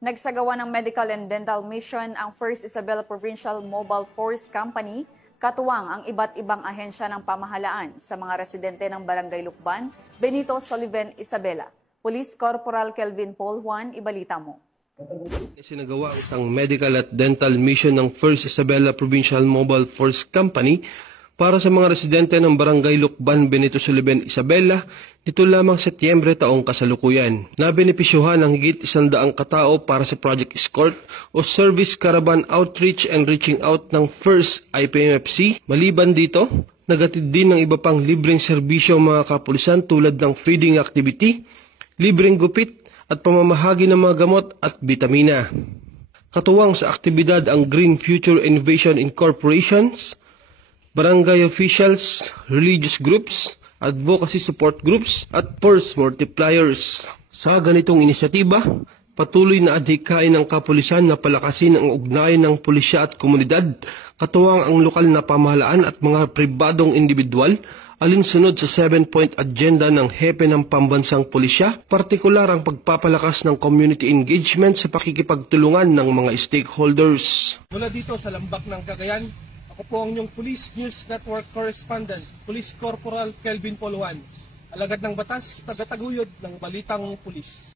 Nagsagawa ng medical and dental mission ang First Isabela Provincial Mobile Force Company, katuwang ang iba't ibang ahensya ng pamahalaan sa mga residente ng Barangay Lukban, Benito Soliven, Isabela. Police Corporal Kelvin Paul Juan, ibalita mo. Sinagawa ang isang medical at dental mission ng First Isabela Provincial Mobile Force Company para sa mga residente ng Barangay Lukban, Benito Soliven, Isabela nito lamang Setyembre taong kasalukuyan. Nabenepisyuhan ang higit 100 katao para sa Project Escort o Service Caravan Outreach and Reaching Out ng First IPMFC. Maliban dito, nagatid din ng iba pang libreng serbisyo ang mga kapulisan tulad ng feeding activity, libreng gupit at pamamahagi ng mga gamot at bitamina. Katuwang sa aktibidad ang Green Future Innovation Incorporations, barangay officials, religious groups, advocacy support groups, at force multipliers. Sa ganitong inisyatiba, patuloy na adhikain ng kapulisan na palakasin ang ugnayan ng pulisya at komunidad, katuwang ang lokal na pamahalaan at mga pribadong individual, alinsunod sa 7-point agenda ng hepe ng pambansang pulisya, partikular ang pagpapalakas ng community engagement sa pakikipagtulungan ng mga stakeholders. Mula dito sa Lambak ng Cagayan, ako po ang inyong Police News Network Correspondent, Police Corporal Kelvin Paul Juan, alagad ng batas, tagataguyod ng Balitang Pulis.